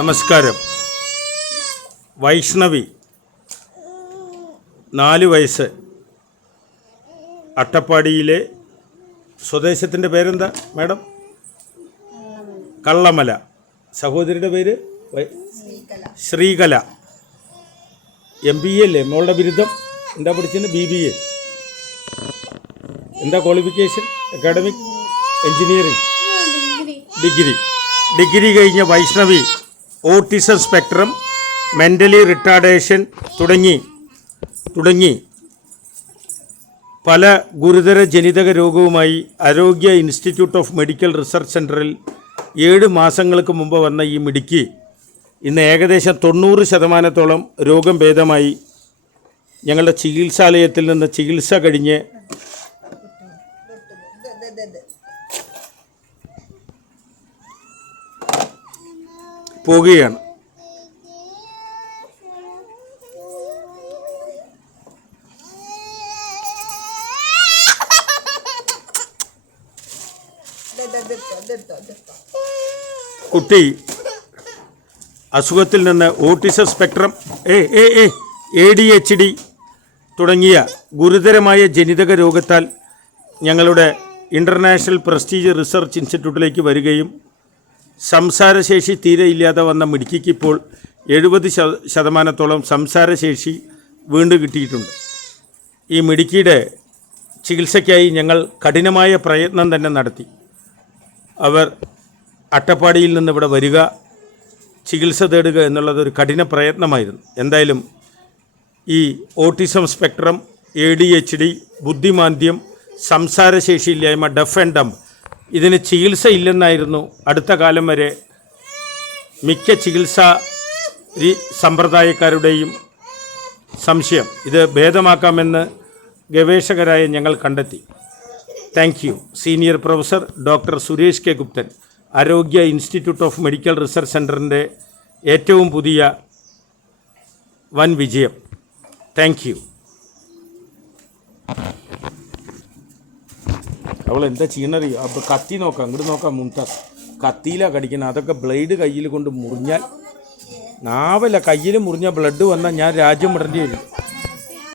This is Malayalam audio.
നമസ്കാരം. വൈഷ്ണവി 4 വയസ്സ്, അട്ടപ്പാടിയിലെ സ്വദേശത്തിൻ്റെ പേരെന്താ മാഡം? കള്ളമല. സഹോദരിയുടെ പേര് ശ്രീകല. MBA അല്ലേ മോളുടെ ബിരുദം? എന്താ പഠിച്ചത്? BBA. എന്താ ക്വാളിഫിക്കേഷൻ? അക്കാഡമിക് എഞ്ചിനീയറിംഗ് ഡിഗ്രി കഴിഞ്ഞ Vaishnavi autism spectrum, mentally retardation തുടങ്ങി പല ഗുരുതര ജനിതക രോഗവുമായി ആരോഗ്യ ഇൻസ്റ്റിറ്റ്യൂട്ട് ഓഫ് മെഡിക്കൽ റിസർച്ച് സെൻ്ററിൽ 7 മാസങ്ങൾക്ക് മുമ്പ് വന്ന ഈ മിടുക്കി ഇന്ന് ഏകദേശം 90% രോഗം ഭേദമായി ഞങ്ങളുടെ ചികിത്സാലയത്തിൽ നിന്ന് ചികിത്സ കഴിഞ്ഞ് പോകുകയാണ്. കുട്ടി അസുഖത്തിൽ നിന്ന് ഓട്ടിസം സ്പെക്ട്രം, ADHD തുടങ്ങിയ ഗുരുതരമായ ജനിതക രോഗത്താൽ ഞങ്ങളുടെ ഇൻ്റർനാഷണൽ പ്രസ്റ്റീജ് റിസർച്ച് ഇൻസ്റ്റിറ്റ്യൂട്ടിലേക്ക് വരികയും സംസാരശേഷി തീരെ ഇല്ലാതെ വന്ന മിടുക്കിക്ക് ഇപ്പോൾ 70% സംസാരശേഷി വീണ്ടും കിട്ടിയിട്ടുണ്ട്. ഈ മിടുക്കിയുടെ ചികിത്സയ്ക്കായി ഞങ്ങൾ കഠിനമായ പ്രയത്നം തന്നെ നടത്തി. അവർ അട്ടപ്പാടിയിൽ നിന്ന് ഇവിടെ വരിക, ചികിത്സ തേടുക എന്നുള്ളതൊരു കഠിന പ്രയത്നമായിരുന്നു. എന്തായാലും ഈ ഓട്ടിസം സ്പെക്ട്രം, ADHD, ബുദ്ധിമാന്ദ്യം, സംസാരശേഷിയില്ലായ്മ, ഡെഫ് ആൻഡ് ഡംബ്, ഇതിന് ചികിത്സ ഇല്ലെന്നായിരുന്നു അടുത്ത കാലം വരെ മിക്ക ചികിത്സാ സമ്പ്രദായക്കാരുടെയും സംശയം. ഇത് ഭേദമാക്കാമെന്ന് ഗവേഷകരായ ഞങ്ങൾ കണ്ടെത്തി. Thank you. Senior professor doctor Suresh K Guptan, ആരോഗ്യ ഇൻസ്റ്റിറ്റ്യൂട്ട് ഓഫ് മെഡിക്കൽ റിസർച്ച് സെൻ്ററിൻ്റെ ഏറ്റവും പുതിയ വൻ വിജയം. Thank you. അവൾ എന്താ ചെയ്യണറി? അപ്പോൾ കത്തി നോക്കാം, അങ്ങോട്ട് നോക്കാം. മുംതാസ് കത്തിയിലാണ് കടിക്കുന്നത്. അതൊക്കെ ബ്ലേഡ് കയ്യിൽ കൊണ്ട് മുറിഞ്ഞാൽ, നാവല്ല കയ്യിൽ മുറിഞ്ഞാൽ ബ്ലഡ് വന്നാൽ ഞാൻ രാജ്യം വിടേണ്ടി വരും.